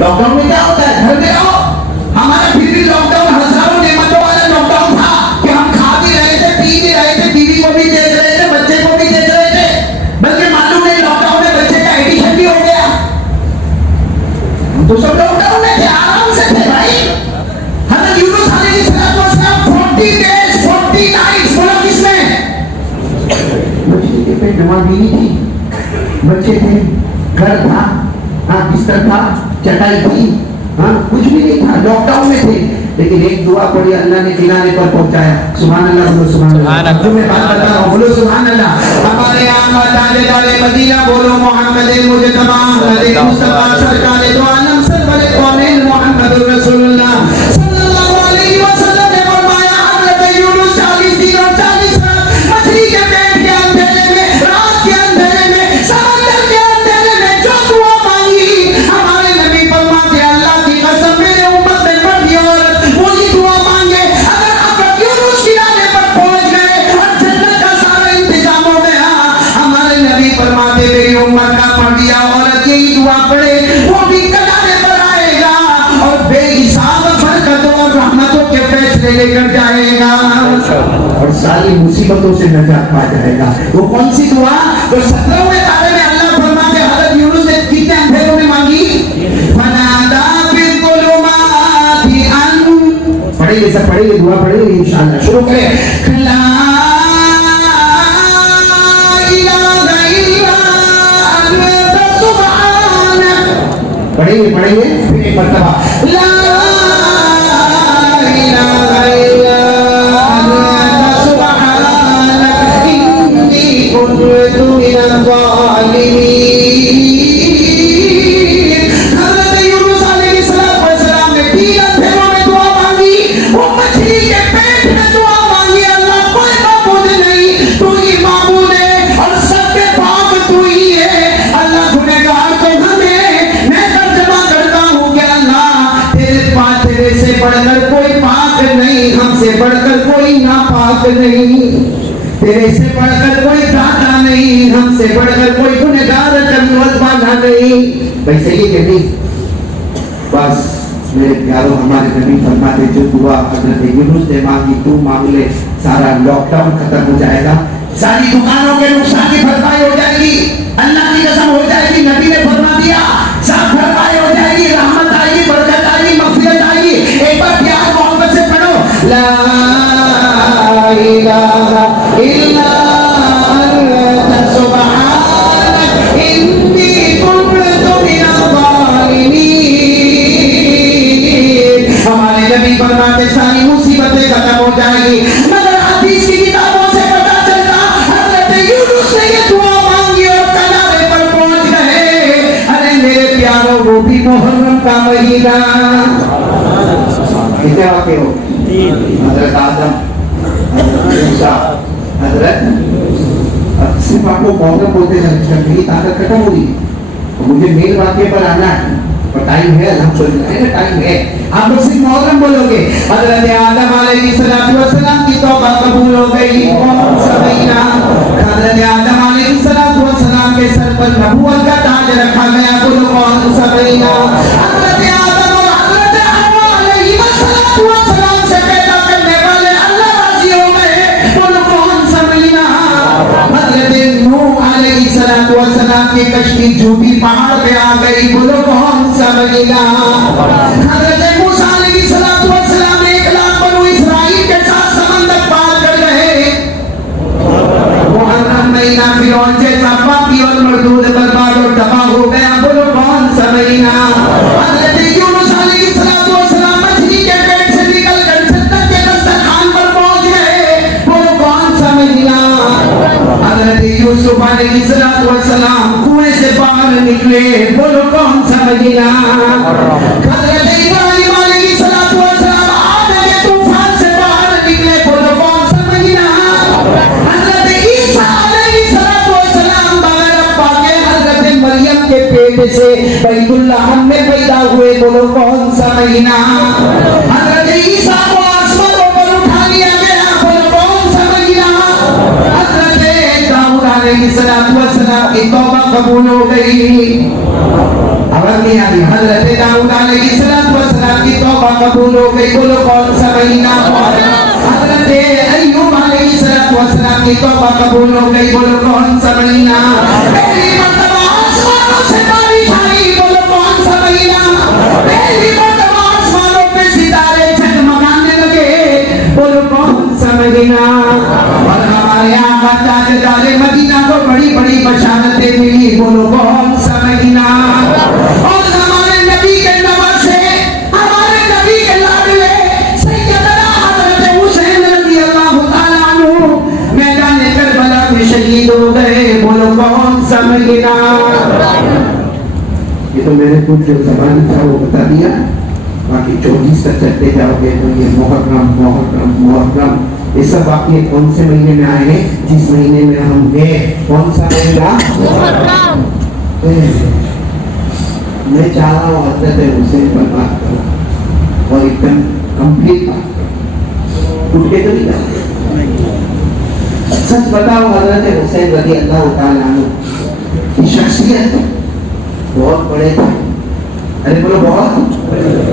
Lock down میں کیا ہوتا ہے؟ گھر میں رہو. ہمارا پھر بھی لاک ڈاؤن ہزاروں نعمتوں والا لاک ڈاؤن تھا کہ ہم کھا بھی رہے تھے, پی بھی رہے تھے, ٹی وی کو بھی دیکھ رہے تھے, بچے کو بھی دیکھ رہے تھے, بلکہ معلوم نہیں لاک ڈاؤن میں بچے کا ایڈیشن بھی ہو گیا. ہم تو سب لاک ڈاؤن میں تھے, آرام سے تھے بھائی. حضرت یونس علیہ السلام 40 days 40 nights بولا کس میں؟ بچے کے پیٹ نماز بھی نہیں تھی, بچے تھے, گھر تھا, ہاں بستر تھا, چٹائی تھی, ہاں کچھ بھی نہیں تھا, لاک ڈاؤن میں تھے. لیکن ایک دعا پڑھی, اللہ نے کنارے پر پہنچایا. سبحان اللہ, بولو سبحان اللہ. جو میں بات بتا رہا ہوں بولو سبحان اللہ. ہمارے آقا تاجدار مدینہ بولو محمد مجتبی حضرت مصطفیٰ سرکار دو عالم سرور کونین محمد رسول اللہ صلی اللہ علیہ وسلم نے فرمایا حضرت یونس 40 دن اور 40 رات مچھلی کے پیٹ کے اندھیرے میں, رات کے اندھیرے میں, سمندر کے اندھیرے میں جو دعا مانگی, ہمارے نبی فرماتے اللہ کی قسم میرے امت میں بڑی عورت وہی دعا مانگے. اگر حضرت یونس کنارے پر پہنچ گئے اور جنت کا سارا انتظام ہو گیا, ہمارے نبی فرماتے میری امت کا پڑھیا عورت یہی دعا پڑھے وہ بھی کنارے پر آئے گا اور بے حساب برکتوں اور رحمتوں کے فیصلے لے کر جائے گا اور ساری مصیبتوں سے نجات پا جائے گا. وہ کون سی دعا؟ جو 17ویں پارے میں اللہ فرماتے حضرت یونس نے کتنے اندھیروں میں مانگی؟ فنادا فی الظلمات ان, پڑھیں گے سب, پڑھیں گے دعا پڑھیں گے انشاءاللہ. شروع کریں. لا الہ الا انت سبحانک, پڑھیں گے پھر ایک مرتبہ. لا الہ الا انت سبحانک انی کنت من الظالمین. حضرت یونس علیہ السلام نے 3 اندھیروں میں دعا مانگی, وہ مچھلی کے پیٹ میں دعا مانگی. اللہ کوئی معبود نہیں, تو ہی معبود ہے اور سب کے پاک تو ہی ہے. اللہ گنہگار تو ہم ہیں, میں ترجمہ کرتا ہوں کہ اللہ تیرے سے بڑھ کر کوئی پاک نہیں, ہم سے بڑھ کر کوئی ناپاک نہیں, تیرے سے بڑھ کر کوئی داتا نہیں, ہم سے بڑھ کر کوئی گنہگار جنت والا نہیں. بھائی صحیح کہ نہیں؟ بس میرے پیاروں, ہمارے نبی فرماتے جو دعا حضرت یونس نے مانگی تو مانگ لے, سارا لاک ڈاؤن ختم ہو جائے گا, ساری دکانوں کے نقصان کی بھرپائی ہو جائے گی, اللہ کی قسم ہو جائے گی. نبی نے فرما دیا سب بھرپائی ہو جائے گی, رحمت آئے گی, برکت آئے گی, مغفرت آئے گی. ایک بار پیار محبت سے پڑھو. لا الہ الا انت سبحانک انی کنت من الظالمین. ہمارے نبی فرماتے ساری مصیبتیں ختم ہو جائیں گی. مگر حدیث کی کتابوں سے پتہ چلتا حضرت یونس نے یہ دعا مانگی اور کنارے پر پہنچ گئے. ارے میرے پیاروں, وہ بھی محرم کا مہینہ. کتنے واقع ہو؟ حضرت آدم, حضرت موسیٰ, حضرت صرف آپ کو محرم بولتے ہیں, میری طاقت ختم ہوئی, مجھے میل واقعے پر آنا ہے اور ٹائم ہے, الحمدللہ ٹائم ہے. آپ لوگ صرف محرم بولو گے. حضرت آدم علیہ السلام کی توبہ قبول ہو گئی. حضرت آدم علیہ السلام کے سر پر نبوت کا تاج رکھا گیا. بولو کون سا مہینہ؟ حضرت آدم اور حضرت حوا علیہ السلام سے پیدا کرنے والے اللہ راضی ہو گئے. بولو کون سا مہینہ؟ حضرت نوح علیہ السلام کی کشتی جھوٹی پہاڑ پہ آ گئی. بولو کون سا مہینہ؟ حضرت موسیٰ علیہ السلام 1 لاکھ بنو اسرائیل کے ساتھ سمندر پار کر گئے. محرم مہینہ فرعون جیسا پاپی اور مردود برباد اور تباہ ہو گیا. بولو کون سا مہینہ؟ حضرت یونس علیہ السلام مچھلی کے پیٹ سے نکل کر جنت کے دسترخوان پر پہنچ گئے. بولو کون سا مہینہ؟ حضرت یوسف علیہ السلام کنویں سے باہر نکلے. بولو کون سا مہینہ؟ حضرت ابراہیم علیہ السلام آگ کے طوفان سے باہر نکلے. بولو کون سا مہینہ؟ حضرت عیسیٰ علیہ السلام بغیر ابا کے حضرت مریم کے پیٹ سے بیت اللہ میں پیدا ہوئے. بولو کون سا مہینہ؟ حضرت عیسیٰ کو آسمانوں پر اٹھا لیا گیا. بولو کون سا مہینہ؟ حضرت داؤد علیہ السلام کی توبہ قبول ہو گئی. اب حضرت داؤد علیہ السلام کی توبہ قبول ہو گئی. بولو کون سا مہینہ؟ حضرت ایوب علیہ السلام کی توبہ قبول ہو گئی. بولو کون سا مہینہ؟ پہلی مرتبہ آسمانوں سے بارش آئی. بولو کون سا مہینہ؟ پہلی مرتبہ آسمانوں پہ ستارے جگمگانے لگے. بولو کون سا مہینہ؟ اور ہمارے آقا تاجدار مدینہ کو بڑی بڑی بشارتیں ملی. بولو کون سا مہینہ؟ اور ہمارے نبی کے نواسے، ہمارے نبی کے لاڈلے سیدنا حضرت حسین رضی اللہ تعالیٰ عنہ میدان کربلا میں شہید ہو گئے. بولو کون سا مہینہ؟ یہ تو میں نے کچھ جو زبان تھا وہ بتا دیا، باقی 24 تک چلتے جاؤ گے تو یہ محرم محرم محرم یہ سب واقعی کون سے مہینے میں آئے ہیں؟ جس مہینے میں ہم گئے. کون سا مہینہ؟ محرم. میں چاہ رہا ہوں حضرت حسین پر بات کروں اور ایک دم کمپلیٹ بات اٹھ کے تو نہیں کرتے. سچ بتاؤ حضرت حسین رضی اللہ تعالیٰ عنہ کی شخصیت بہت بڑے تھے. ارے بولو بہت.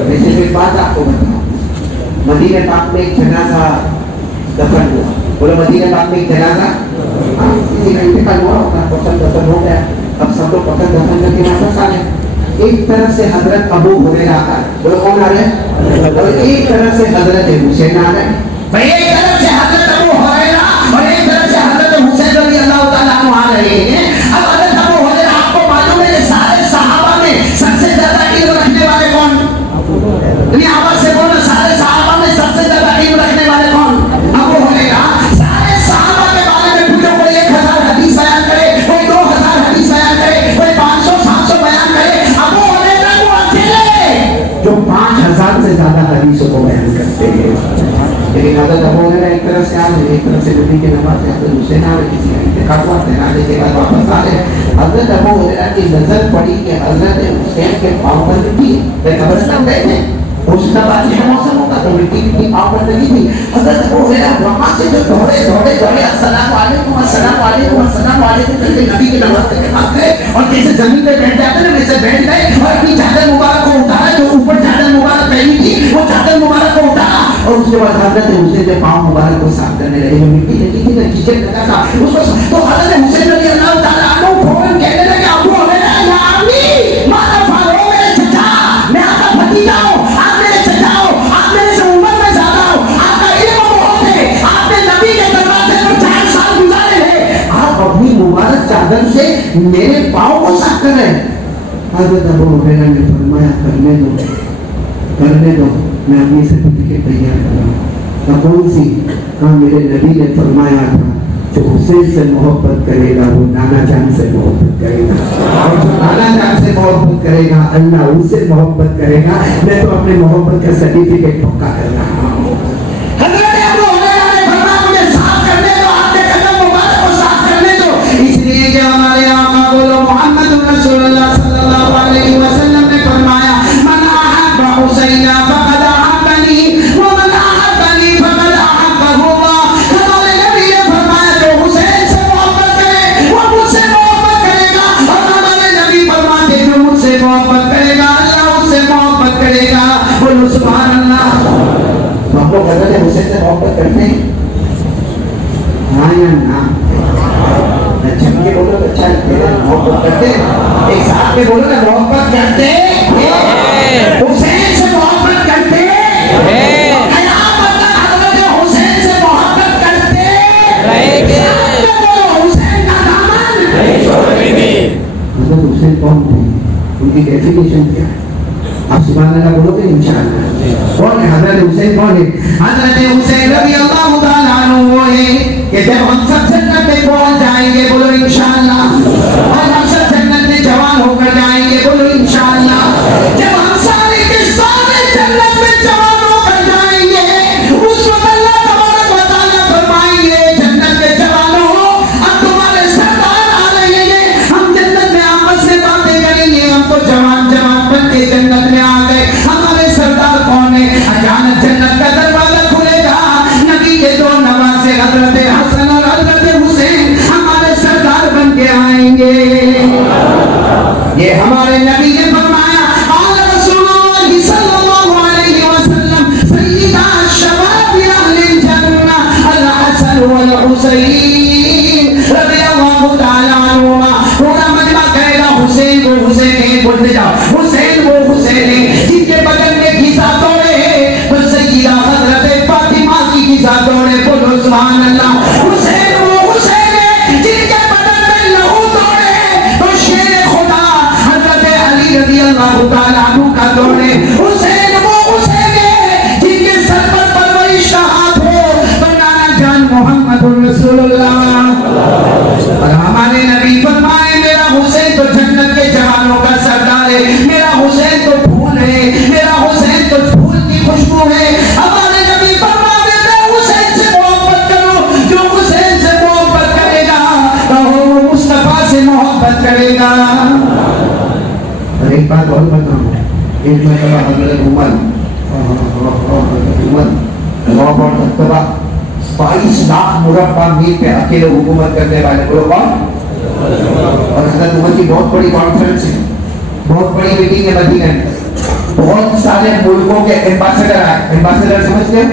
ویسے ایک بات آپ کو بتاؤں، مدینہ پاک میں ایک جنازہ دفن ہوا. بولو مدینہ پاک میں ایک جنازہ کسی کا انتقال ہوا ہوگا، پسند دفن ہو گیا. اب سب لوگ پسند دفن کر کے واپس آ گئے. ایک طرف سے حضرت ابو ہریرہ آ گئے. بولو کون آ رہے؟ اور ایک طرف سے حضرت حسین آ گئے. بھائی ایک طرف سے حضرت ابو ہریرہ اور ایک طرف سے حضرت حسین رضی اللہ تعالیٰ عنہ آ رہے ہیں. اب حضرت ابو ہریرہ آپ کو معلوم ہے کہ سارے صحابہ میں سب سے زیادہ علم رکھنے والے کون؟ یعنی آواز سے بولو، سارے صحابہ میں سب سے زیادہ علم رکھنے والے کون؟ ابو ہریرہ. سارے صحابہ کے بارے میں پوچھو، کوئی 1000 حدیث بیان کرے، کوئی 2000 حدیث بیان کرے، کوئی 500-700 بیان کرے. ابو ہریرہ وہ اکیلے جو 5000 سے زیادہ حدیثوں کو بیان کرتے ہیں. لیکن حضرت ابو ہریرہ ایک طرف سے آ رہے، ایک طرف سے نبی کے نماز سے حضرت حسین آ رہے، کسی کا انتقال ہوا تیرانے کے بعد واپس آ رہے. حضرت ابو ہریرہ کی نظر پڑی کہ حضرت حسین کے پاؤں پر مٹی ہے. قبرستان گئے تھے، اس کا بارش کا موسم ہوتا تو مٹی کی پاؤں پر لگی تھی. حضرت ابو ہریرہ وہاں سے جو دوڑے السلام علیکم السلام علیکم السلام علیکم کر کے نبی کے نماز کے پاس گئے اور جیسے زمین پہ بیٹھ جاتے نا ویسے بیٹھ گئے اور اپنی چادر مبارک کو اٹھایا. جو اوپر چادر مبارک پہنی تھی وہ چادر مبارک کو اٹھایا اور اس کے بعد حضرت حسین کے پاؤں مبارک کو صاف کرنے لگے. جو مٹی لگی تھی نا کچن لگا تھا اس کو تو حضرت حسین رضی اللہ تعالیٰ عنہ فوراً کہنے لگے ابو ہریرہ یا عمی ماذا فعلوا میرے چچا، میں آپ کا بھتیجا ہوں، آپ میرے چچا ہو، آپ میرے سے عمر میں زیادہ ہو، آپ کا علم بہت ہے، آپ نے نبی کے دروازے پر 4 سال گزارے ہیں، آپ اپنی مبارک چادر سے میرے پاؤں کو صاف کر رہے ہیں. حضرت ابو ہریرہ نے فرمایا کرنے دو میں اپنی سرٹیفکیٹ تیار کر رہا ہوں. کون سی؟ کہا میرے نبی نے فرمایا تھا جو حسین سے محبت کرے گا وہ نانا جان سے محبت کرے گا، اور جو نانا جان سے محبت کرے گا اللہ اس سے محبت کرے گا. میں تو اپنے محبت کا سرٹیفکیٹ پکا کر رہا ہوں. حضرت ابو ہریرہ نے فرمایا مجھے صاف کرنے دو، آپ کے قدم مبارک کو صاف کرنے دو. اس لیے کہ ہمارے آقا بولو محمد رسول اللہ صلی اللہ علیہ وسلم نے فرمایا من احب حسین فقد احبنی ومن احبنی فقد احبہ اللہ. ہمارے نبی نے فرمایا جو حسین سے محبت کرے وہ مجھ سے محبت کرے گا، اور ہمارے نبی فرماتے جو مجھ سے محبت کرے گا اللہ اس سے محبت کرے گا. بولو سبحان اللہ. تو ہم لوگ حضرت حسین سے محبت کرتے ہیں ہاں یا نہ؟ جب کے بولو تو اچھا محبت کرتے ہیں. ایک ساتھ میں بولو نا محبت کرتے ہیں، حسین سے محبت کرتے ہیں، حضرت حسین سے محبت کرتے ہیں. حسین کا دامن حضرت حسین کون تھے؟ ان کی ڈیفینیشن کیا ہے؟ آپ سبحان اللہ بولو گے انشاءاللہ. کون ہے حضرت حسین؟ کون ہے؟ حضرت حسین رضی اللہ تعالیٰ عنہ وہ ہے کہ جب ہم سب جنت میں پہنچ جائیں گے بولو انشاءاللہ، اور ہم سب جنت میں جوان ہو کر جائیں گے بولو انشاءاللہ. جب ہم سارے کے سارے جنت میں جوان ہو کر جائیں گے اس وقت اللہ تبارک و تعالیٰ فرمائیں گے جنت کے جوانوں اب تمہارے سردار آ رہے ہیں. ہم جنت میں آپس میں باتیں کریں گے، ہم تو جوان بن کے جنت میں آ گئے، ہمارے سردار کون ہے؟ اچانک جنت کا دروازہ کھلے گا، نبی کے 2 نواسے حضرت حسن اور حضرت حسین ہمارے سردار بن کے آئیں گے. یہ ہمارے نبی نے فرمایا بات اور بتاؤں. ایک مرتبہ حضرت عمر اور مرتبہ 22 لاکھ مربع میل پہ اکیلے حکومت کرنے والے لوگ اور حضرت عمر کی بہت بڑی کانفرنس ہے, بہت بڑی میٹنگ ہے مدینہ میں, بہت سارے ملکوں کے ایمبیسڈر آئے. ایمبیسڈر سمجھتے ہیں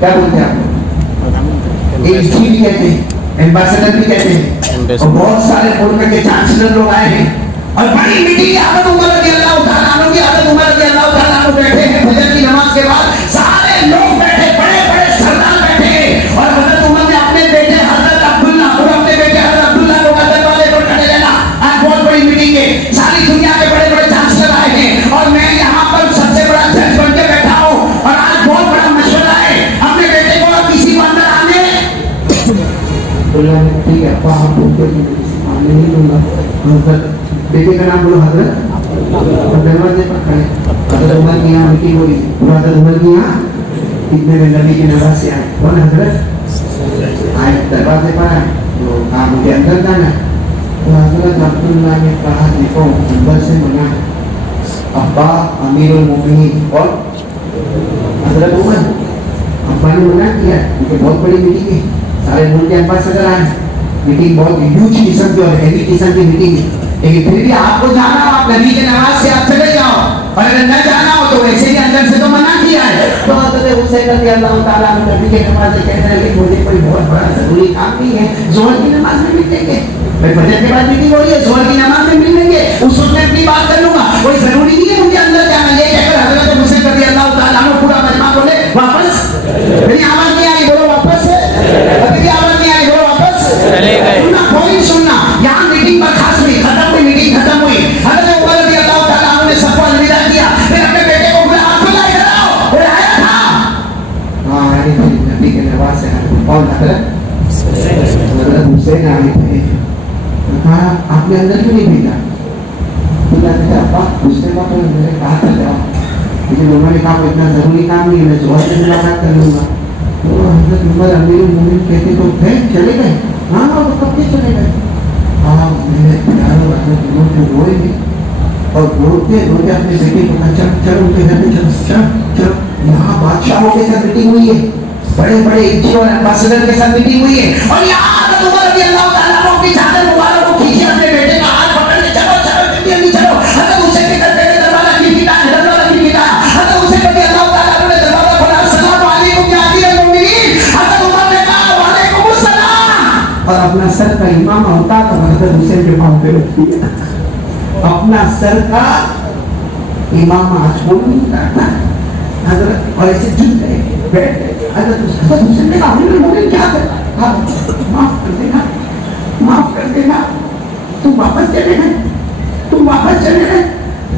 کیا بولتے ہیں آپ؟ ایک جی بھی کہتے ہیں, ایمبیسڈر بھی کہتے ہیں, اور بہت سارے ملک کے چانسلر لوگ آئے ہیں اور بڑی میٹنگ ہے. حضرت عمر رضی اللہ تعالیٰ عنہ کی, حضرت عمر رضی اللہ تعالیٰ عنہ بیٹھے ہیں فجر کی نماز کے بعد, سارے لوگ بیٹھے, بڑے بڑے سردار بیٹھے ہیں, اور حضرت عمر نے اپنے بیٹے حضرت عبداللہ اور اپنے بیٹے حضرت عبداللہ کو قدر والے کو کھڑے لینا. آج بہت بڑی میٹنگ ہے, ساری دنیا کے بڑے بڑے چانسلر آئے ہیں اور میں یہاں پر سب سے بڑا جج بن کے بیٹھا ہوں, اور آج بہت بڑا مشورہ ہے اپنے بیٹے کو کسی کو اندر آنے. ٹھیک ہے ابا ہم بولتے آنے نہیں دوں گا. حضرت بیٹے کا نام بولو حضرت, اور دروازے پر کھڑے. حضرت عمر کی یہاں میٹنگ ہوئی, حضرت عمر کی یہاں کتنے میں نبی کے نواز سے آئے. کون حضرت آئے دروازے پر آئے تو کہا مجھے اندر جانا ہے. تو حضرت عبداللہ نے کہا دیکھو اندر سے منع ہے, ابا امیر المومنین اور حضرت عمر ابا نے منع کیا ہے کیونکہ بہت بڑی میٹنگ ہے, سارے ملک کے ایمبیسڈر آئے, میٹنگ بہت ہیوج قسم کی اور ہیوی قسم کی میٹنگ ہے. لیکن پھر بھی آپ کو جانا ہو, آپ نبی کے نواز سے آپ چلے جاؤ, اور اگر نہ جانا ہو تو ویسے ہی اندر سے تو منع کیا ہے. تو حضرت حسین رضی اللہ تعالیٰ عنہ نبی کے نواز سے کہتے ہیں کہ مجھے کوئی بہت بڑا ضروری کام نہیں ہے, ظہر کی نماز میں ملیں گے, فجر کے بعد میٹنگ ہو رہی ہے, ظہر کی نماز میں ملیں گے, اس وقت میں اپنی بات کر لوں گا, کوئی ضروری نہیں ہے مجھے اندر جانا. یہ کہہ کر حضرت حسین رضی اللہ تعالیٰ عنہ پورا مجمع بولے واپس. میری آواز نہیں آئی, بولو واپس. ابھی آواز نہیں آئی, بولو واپس. سننا کوئی سننا, یہاں میٹنگ برخاست ہوئی, ختم ہوئی, میٹنگ ختم ہوئی. حضرت عمر رضی اللہ تعالیٰ عنہ نے سب کو الوداع کیا, پھر اپنے بیٹے کو بلا عبداللہ ادھر آؤ, وہ آیا تھا. ہاں آئے تھے نبی کے نواز سے. کون حضرت حسین آئے تھے. کہا آپ نے اندر کیوں نہیں بھیجا؟ بولا ابا غصے کا تو میں نے کہا تھا جاؤ, لیکن انہوں نے کہا وہ اتنا ضروری کام نہیں ہے, میں ظہر سے ملاقات کر لوں گا. تو حضرت عمر امیر المومنین کہتے تو گئے چلے گئے. ہاں وہ کب کے چلے گئے؟ ہاں میرے پیارے حضرت عمر جو روئے گے اور روتے روتے اپنے بیٹے کو کہا چل چل ان کے گھر میں چل چل چل. یہاں بادشاہوں کے ساتھ میٹنگ ہوئی ہے, بڑے بڑے ایجنٹ اور ایمبیسڈر کے ساتھ میٹنگ ہوئی ہے, اور یہاں حضرت عمر رضی اللہ تعالیٰ عنہ اپنی چادر مبارک کو کھینچے اپنے بیٹے کا ہاتھ پکڑ کے چلو چلو جلدی چلو. حضرت حسین کے گھر بیٹے دروازہ کھینچتا ہے, دروازہ کھینچتا ہے. حضرت حسین رضی اللہ تعالیٰ عنہ نے دروازہ کھولا, السلام علیکم یا امیر المومنین. حضرت عمر نے کہا وعلیکم السلام, اور اپنا سر کا امامہ ہوتا تو حضرت حسین کے پاؤں پہ رکھ دیا. اپنا سر کا امامہ آج بول نہیں کرتا حضرت, اور ایسے جھک گئے بیٹھ گئے. حضرت حسین نے کہا امیر المومنین کیا کرتا, معاف کر دینا, معاف کر دینا, تم واپس چلے گئے, تم واپس چلے گئے.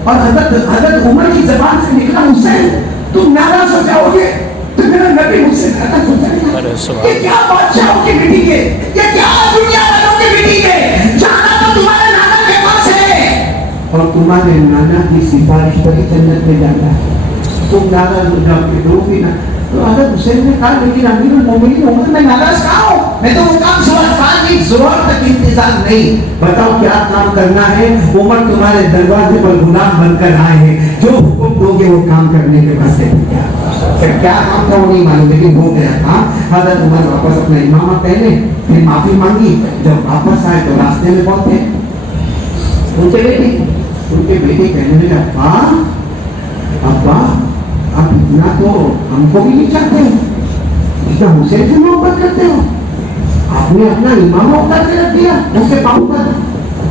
اور حضرت عمر کی زبان سے نکلا حسین تم ناراض ہو جاؤ گے تو میرا نبی مجھ سے ناراض ہو جائے گا. یہ کیا بادشاہوں کی میٹنگ ہے, یہ کیا دنیا والوں کی میٹنگ ہے, جانا تو تمہارے نانا کے پاس ہے, اور تمہارے نانا کی سفارش پر ہی جنت میں جانا ہے. تم ناراض ہو جاؤ گے, دو بھی نہ. تو حضرت حسین نے کہا لیکن امیر المومنین عمر میں ناراض کہاں ہوں, میں تو وہ کام سوال کی ضرورت تک انتظار نہیں. بتاؤ کیا کام کرنا ہے, عمر تمہارے دروازے پر غلام بن کر آئے ہیں, جو حکم دو گے وہ کام کرنے کے پاس کیا کام تھا وہ نہیں معلوم, لیکن ہو گیا تھا. حضرت عمر واپس اپنا امامہ پہنے, پھر معافی مانگی. جب واپس آئے تو راستے میں بہت تھے ان کے بیٹے کہنے لگا ابا ابا آپ اتنا تو ہم کو بھی نہیں چاہتے ہو, اتنا حسین سے محبت کرتے ہو, آپ نے اپنا امامہ اتار کے رکھ دیا اس کے پاؤں پر,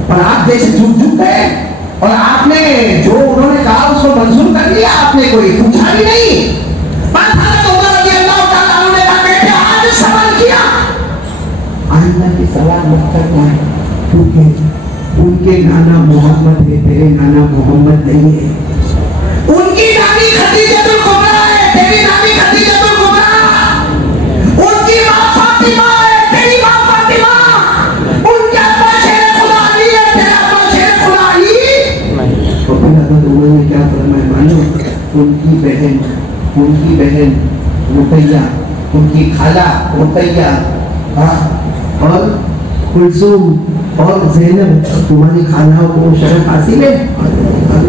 اور آپ جیسے جھک گئے, اور آپ نے جو انہوں نے کہا اس کو منظور کر لیا, آپ نے کوئی پوچھا بھی نہیں. بس حضرت عمر رضی اللہ تعالیٰ عنہ نے کہا بیٹے آج سوال کیا, آئندہ کی سوال مت کرنا ہے, کیونکہ ان کے نانا محمد ہے, تیرے نانا محمد نہیں ہے. ان کی نانی خدیجۃ الکبریٰ ہے, تیری نانی خدیجۃ الکبریٰ. ان کی ماں فاطمہ ہے, تیری ماں فاطمہ. ان کے ابا شیر خدا علی ہے, تیرے ابا شیر خدا علی. تو پھر حضرت عمر نے کیا فرمایا معلوم, ان کی بہن رقیہ, ان کی خالہ رقیہ اور کلثوم اور زینب, تمہاری خالہ کو شرف حاصل ہے.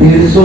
150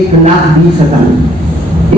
1,20,000,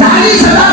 40,000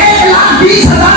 1,20,000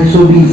120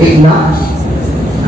1,00,000।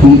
3।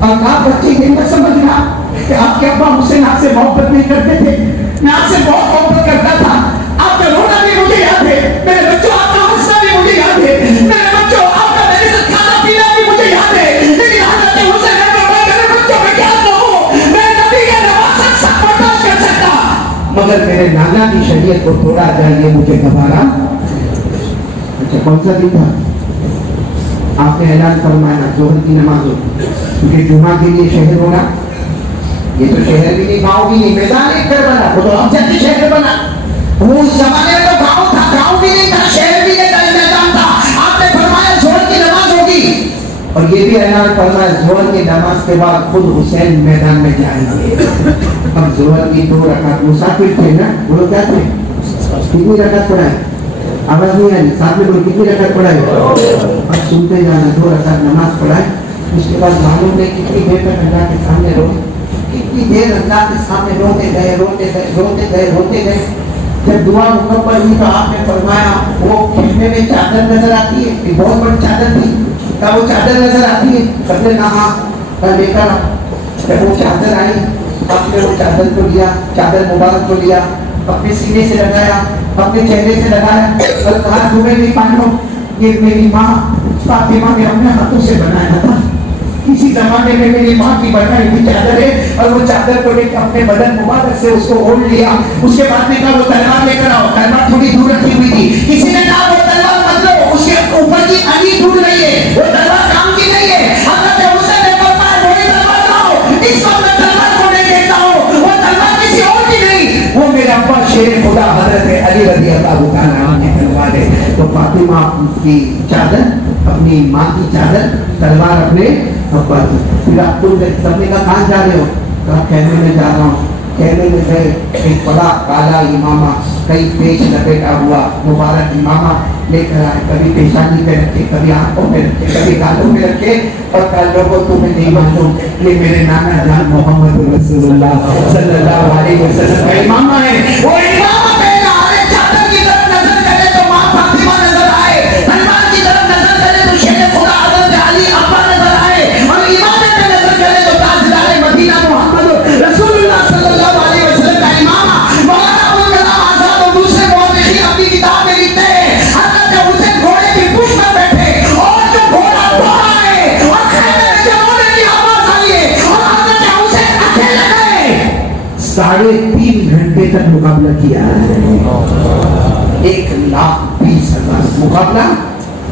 اور کہا بچے یہ نہ سمجھنا کہ آپ کے ابا حسین آپ سے محبت نہیں کرتے تھے، میں آپ سے بہت محبت کرتا تھا، آپ کا رونا بھی مجھے یاد ہے، میرے بچوں آپ کا ہنسنا بھی مجھے یاد ہے، میرے بچوں آپ کا میرے ساتھ کھانا پینا بھی مجھے یاد ہے، لیکن حضرت حسین میرے بچوں میں کیا کہوں، میں نبی کا نواسہ سب برداشت کر سکتا، مگر میرے نانا کی شریعت کو توڑا جائے مجھے گھبرا۔ اچھا کون سا دن تھا؟ آپ نے اعلان فرمایا ظہر کی نماز ہو، کیونکہ جمعہ کے لیے شہر ہونا، یہ تو شہر بھی نہیں، گاؤں بھی نہیں، میدان ایک کر بنا، وہ تو اب جلدی شہر بنا، وہ اس زمانے میں تو گاؤں تھا، گاؤں بھی نہیں تھا، شہر بھی نہیں تھا، میدان تھا۔ آپ نے فرمایا ظہر کی نماز ہوگی، اور یہ بھی اعلان فرمایا ظہر کی نماز کے بعد خود حسین میدان میں جائیں گے۔ اب ظہر کی 2 رکعت، مسافر تھے نا وہ لوگ، کیا تھے، کتنی رکعت پڑھائے، آواز نہیں آئی، ساتھ میں بولے کتنی رکعت پڑھائے، اب سنتے جانا، 2 رکعت نماز پڑھائے، اس کے بعد معلوم نہیں کتنی دیر تک اللہ کے سامنے روئے، کتنی دیر اللہ کے سامنے روتے گئے روتے گئے روتے گئے روتے گئے۔ جب دعا مکمل ہوئی تو آپ نے فرمایا وہ کھیلنے میں چادر نظر آتی ہے، ایک بہت بڑی چادر تھی، کیا وہ چادر نظر آتی ہے، کپڑے نہا کر لے کر جب وہ چادر آئی آپ نے وہ چادر کو لیا، چادر مبارک کو لیا، اپنے سینے سے لگایا، اپنے چہرے سے لگایا اور کہا تمہیں نہیں پہنو، یہ میری ماں فاطمہ نے اپنے ہاتھوں سے بنایا تھا، کسی زمانے میں میری ماں کی بنائی ہوئی چادر ہے، اور وہ چادر کو لے کے اپنے بدن مبارک سے اس کو اوڑھ لیا۔ اس کے بعد نے کہا وہ تلوار لے کر آؤ، تلوار تھوڑی دور رکھی ہوئی تھی، کسی نے کہا وہ تلوار مت لو، اس کے اوپر کی اڑی ٹوٹ گئی ہے، وہ تلوار کام کی نہیں ہے۔ حضرت حسین نے فرمایا وہی تلوار لاؤ، اس کو میں تلوار کو نہیں دیکھتا ہوں، وہ تلوار کسی اور کی نہیں، وہ میرا ابا شیر خدا حضرت علی رضی اللہ تعالیٰ عنہ کی تلوار ہے۔ تو فاطمہ کی چادر، اپنی ماں کی چادر، تلوار اپنے ابا کی۔ پھر آپ تم سب نے کہا کہاں جا رہے ہو؟ کہا خیمے میں جا رہا ہوں۔ خیمے میں گئے، ایک بڑا کالا امامہ کئی پیچ لپیٹا ہوا مبارک امامہ لے کر آئے، کبھی پیشانی پہ رکھے، کبھی آنکھوں پہ رکھے، کبھی گالوں پہ رکھے، اور کہا لوگوں تمہیں نہیں معلوم یہ میرے نانا جان محمد رسول اللہ صلی اللہ علیہ وسلم کا امامہ ہے۔ وہ امامہ پہنا ہے، چادر کی طرف نظر کرے تو ماں فاطمہ نظر آئے، تلوار کی طرف نظر کرے تو شیر خدا حضرت علی ابا نظر آئے، اور امامے پہ نظر کرے تو تاجدار مدینہ محمد رسول اللہ صلی اللہ علیہ وسلم کا امامہ۔ مولانا ابوالکلام آزاد اور دوسرے مورخین اپنی کتاب میں لکھتے ہیں حضرت حسین گھوڑے کی پشت پر بیٹھے، اور جو گھوڑا دوڑا ہے اور خیمے میں جمانے کی آواز آئی ہے، اور حضرت حسین اکیلے گئے، 3.5 گھنٹے تک مقابلہ کیا ہے، 1,20,000 مقابلہ۔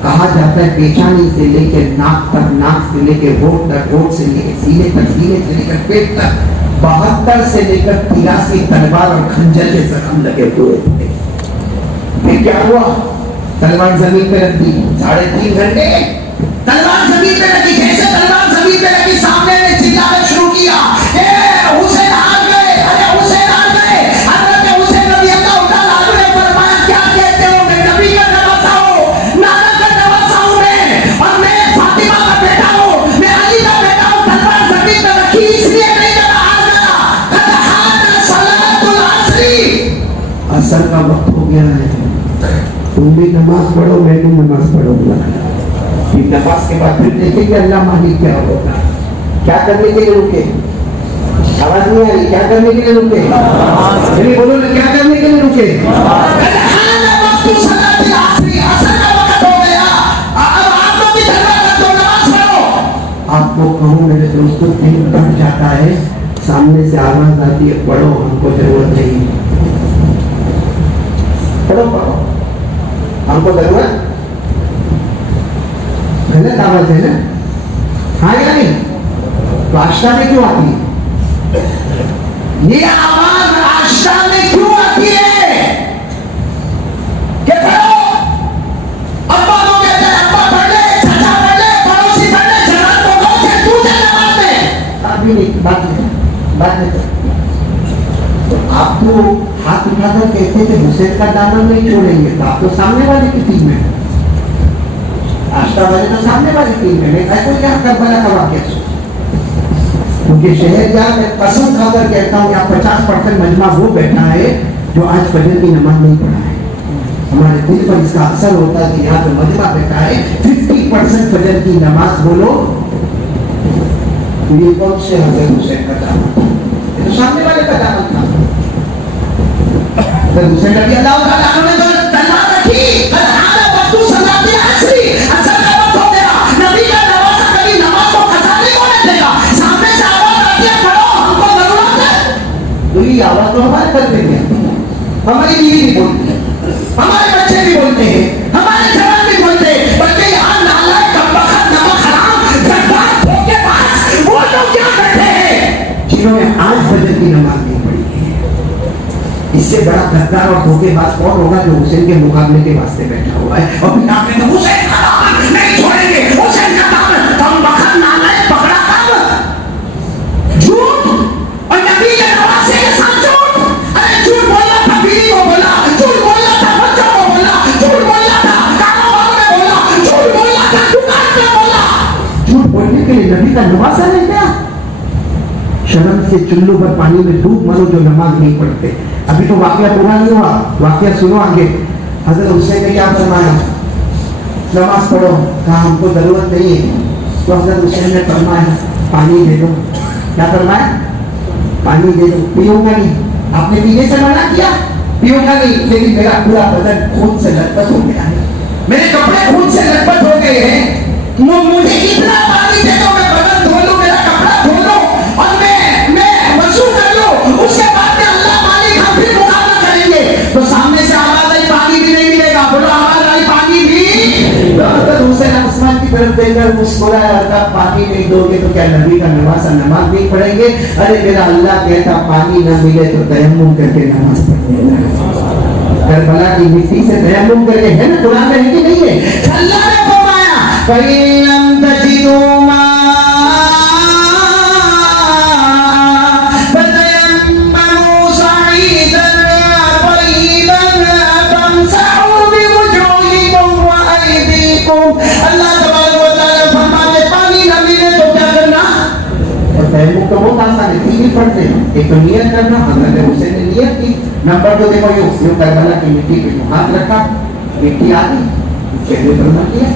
کہا جاتا ہے پیشانی سے لے کے ناک تک، ناک سے لے کے ہوٹ تک، ہوٹ سے لے کے سینے تک، سینے سے لے کر پیٹ تک، 72 سے لے کر 83 تلوار اور خنجر کے زخم لگے ہوئے تھے۔ پھر کیا ہوا؟ تلوار زمین پہ رکھ دی، 3.5 گھنٹے تلوار زمین پہ رکھی، جیسے تلوار زمین پہ رکھی سامنے نے چلانا شروع کیا، اے حسین ہار گئے، ارے حسین ہار گئے۔ حضرت حسین رضی اللہ تعالیٰ عنہ نے فرمایا کیا کہتے ہو، میں نبی کا نواسہ ہوں، نانا کا نواسہ ہوں میں، اور میں فاطمہ کا بیٹا ہوں، میں علی کا بیٹا ہوں، تلوار زمین پہ رکھی اس لیے نہیں کہ میں ہار گیا۔ قد حان صلاۃ العصر، عصر کا وقت ہو گیا ہے، تم بھی نماز پڑھو، میں بھی نماز پڑھوں گا۔ پھر نماز کے بعد پھر دیکھیں کہ اللہ مالک کیا ہوگا، کیا کرنے کے لیے رکے، آواز نہیں آ رہی، کیا کرنے کے لیے رکے، میری بولو نا، کیا کرنے کے لیے رکے؟ قد حان وقت صلاۃ العصر، عصر کا وقت ہو گیا، اب آپ لوگ بھی تلوار رکھو، نماز پڑھو۔ آپ کو کہوں میرے دوستوں دن بڑھ جاتا ہے، سامنے سے آواز آتی ہے پڑھو، ہم کو ضرورت نہیں، پڑھو پڑھو، ہم کو ضرورت، غلط آواز ہے نا، ہاں یا نہیں؟ تو آشا میں کیوں آتی ہے یہ آواز؟ آشا میں کیوں آتی ہے کہ پڑھو؟ ابا کو کہتے ہیں ابا پڑھ لے، چچا پڑھ لے، پڑوسی پڑھ لے، جوان کو کہو کہ تو چل نماز میں، ابھی نہیں، بات نہیں۔ تو آپ تو ہاتھ اٹھا کر کہتے تھے حسین کا دامن نہیں چھوڑیں گے، تو آپ تو سامنے والے کی ٹیم میں، آشا والے تو سامنے والی ٹیم میں، میں کوئی کیا کربلا کا واقعہ سو، کیونکہ شہر جا میں قسم کھا کر کہتا ہوں یہاں 50% مجمع وہ بیٹھا ہے جو آج فجر کی نماز نہیں پڑھا ہے، ہمارے دل پر اس کا اثر ہوتا ہے کہ یہاں جو مجمع بیٹھا ہے 50% فجر کی نماز بولو تو یہ کون سے حضرت حسین کا دامن؟ یہ تو سامنے والے کا دامن تھا. حضرت حسین رضی اللہ تعالیٰ عنہ نے تو تلوار رکھی. الحال وقت صلاۃ العصر، عصر کا وقت ہو گیا. نبی کا نوازا کبھی نماز کو قضا نہیں ہونے دے گا. سامنے سے آواز آتی ہے پڑھو، ہم کو ضرورت ہے. تو یہ آواز تو ہمارے گھر پہ ہے، ہماری بیوی بھی بولتی ہے، ہمارے بچے بھی بولتے ہیں، ہمارے جوان بھی بولتے ہیں. بلکہ یہاں نالا کمبخت نمک حرام جھٹپٹ دھوکے باز وہ لوگ کیا بیٹھے ہیں جنہوں نے آج فجر کی نماز نہیں پڑھی ہے. اس سے بڑا غدار اور دھوکے باز کون ہوگا جو حسین کے مقابلے کے واسطے بیٹھا ہوا ہے اور پھر آپ نے تو حسین کا دامن نہیں چھوڑیں گے، حسین کا دامن. کمبخت نالا پکڑا کب جھوٹ اور نبی کے نواسے کے ساتھ جھوٹ. ارے جھوٹ بولا تھا بیوی کو بولا، جھوٹ بولا تھا بچوں کو بولا، جھوٹ بولا تھا کاروبار میں بولا، جھوٹ بولا تھا دکان میں بولا. جھوٹ بولنے کے لیے نبی کا نواسا نہیں کیا؟ شرم سے چلو پر پانی میں ڈوب مرو جو نماز نہیں پڑھتے. ابھی تو واقعہ پورا نہیں ہوا، واقعہ سنو آگے. حضرت حسین نے کیا فرمایا؟ نماز پڑھو. کہا ہم کو ضرورت نہیں ہے. تو حضرت حسین نے فرمایا پانی دے دو. کیا فرمایا؟ پانی دے دو. پیوں گا نہیں. آپ نے پینے سے منع کیا، پیوں گا نہیں، لیکن میرا پورا بدن خون سے لت پت ہو گیا ہے، میرے کپڑے خون سے لت پت ہو گئے ہیں. مجھے اتنا پانی دے دو میں بدن دھو لوں، میرا کپڑا دھو لوں اور میں وضو کر لوں. اس کے بعد میں اللہ مالک ہم پھر مقابلہ کریں گے. تو سامنے سے آواز آئی پانی بھی نہیں ملے گا. بولو آواز آئی پانی بھی. حسین آسمان کی طرف دیکھ کر مسکرایا اور کہا پانی نہیں دو گے تو کیا نبی کا نواسا نماز نہیں پڑھیں گے؟ ارے میرا اللہ کہتا پانی نہ ملے تو تیمم کر کے نماز پڑھیں گے. کربلا کی مٹی سے تیمم کر کے، ہے نا قرآن میں ہے کہ نہیں ہے؟ اللہ نے فرمایا فَإِن لَّمْ تَجِدُوا مَاءً فَتَيَمَّمُوا صَعِيدًا طَيِّبًا فَامْسَحُوا بِوُجُوهِكُمْ وَأَيْدِيكُمْ. اللہ تبارک و تعالیٰ فرماتے پانی نہ ملے تو کیا کرنا؟ اور تیمم تو بہت آسان ہے، تین ہی پڑھتے ہیں. ایک تو نیت کرنا، حضرت حسین نے نیت کی. نمبر 2 دیکھو یوں کربلا کی مٹی پہ ہاتھ رکھا، مٹی آ گئی، چہرے پر مت کیا،